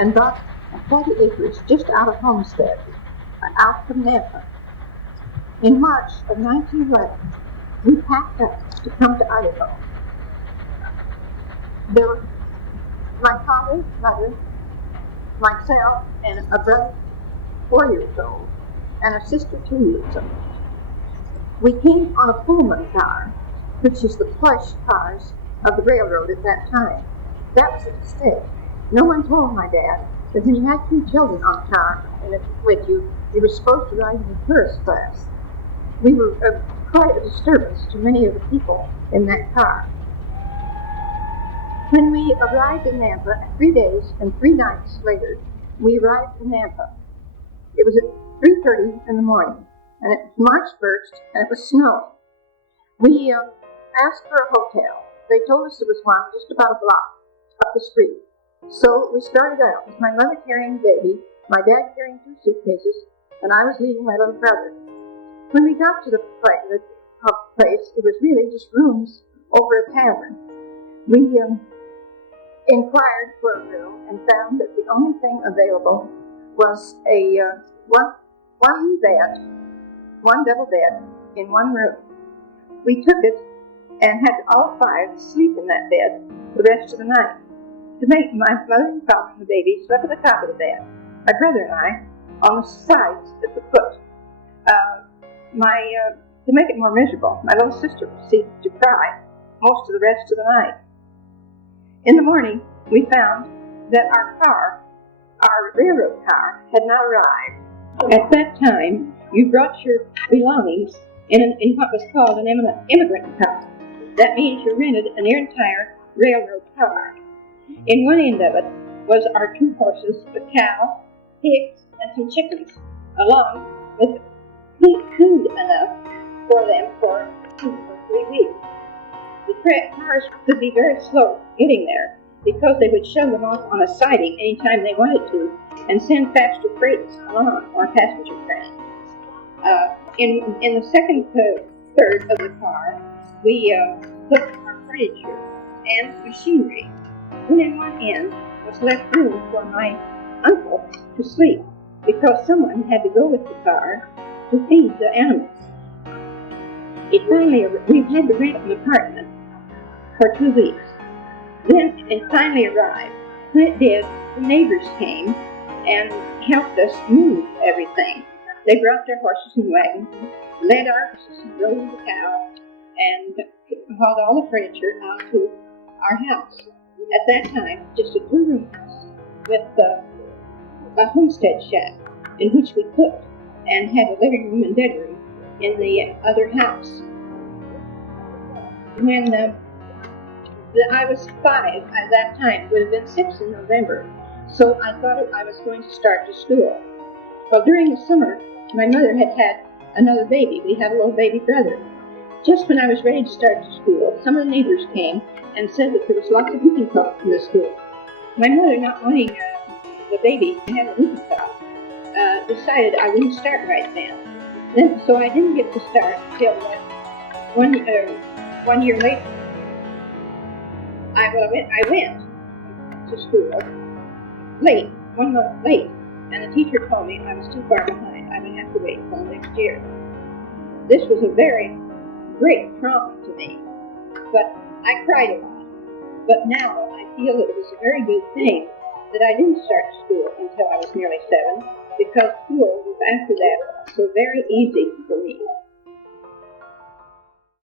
and bought 40 acres just out of Homestead, out from Nampa. In March of 1911, we packed up to come to Idaho. There were my father, mother, myself, and a brother 4 years old, and a sister 2 years old. We came on a Pullman car, which is the plush cars of the railroad at that time. That was a mistake. No one told my dad that when you had 3 children on the car with you, you were supposed to ride in the first class. We were quite a disturbance to many of the people in that car. When we arrived in Nampa, 3 days and 3 nights later, we arrived in Nampa. It was at 3:30 in the morning, and it was March 1st, and it was snowing. We asked for a hotel. They told us there was one just about a block up the street. So we started out with my mother carrying the baby, my dad carrying 2 suitcases, and I was leading my little brother. When we got to the place, it was really just rooms over a tavern. We inquired for a room and found that the only thing available was a one bed, one double bed in one room. We took it and had all 5 sleep in that bed the rest of the night. To make my mother and father and the baby slept at the top of the bed. My brother and I on the sides at the foot. To make it more miserable, my little sister proceeded to cry most of the rest of the night. In the morning, we found that our railroad car, had not arrived. At that time, you brought your belongings in what was called an immigrant car. That means you rented an entire railroad car. In one end of it was our 2 horses, a cow, pigs, and some chickens, along with food enough for them for 3 weeks. The cars could be very slow getting there because they would shove them off on a siding anytime they wanted to and send faster freights along on passenger trains. In the second third of the car, we put our furniture and machinery. And in one end was left room for my uncle to sleep because someone had to go with the car to feed the animals. We had to rent an apartment for 2 weeks. Then it finally arrived. When it did, the neighbors came and helped us move everything. They brought their horses and wagons, led our horses and drove the cow, and hauled all the furniture out to our house. At that time, just a 2-room house with a homestead shack in which we cooked and had a living room and bedroom in the other house. When I was 5 at that time, it would have been 6 in November, so I thought I was going to start to school. Well, during the summer, my mother had another baby. We had a little baby brother. Just when I was ready to start to school, some of the neighbors came and said that there was lots of whooping cough in the school. My mother, not wanting the baby to have a whooping cough, decided I wouldn't start right then. So I didn't get to start till 1 year later. I went to school late, 1 month late, and the teacher told me I was too far behind. I would have to wait until next year. This was a very great trauma to me, but I cried a lot. But now I feel that it was a very good thing that I didn't start school until I was nearly 7, because school was after that so very easy for me.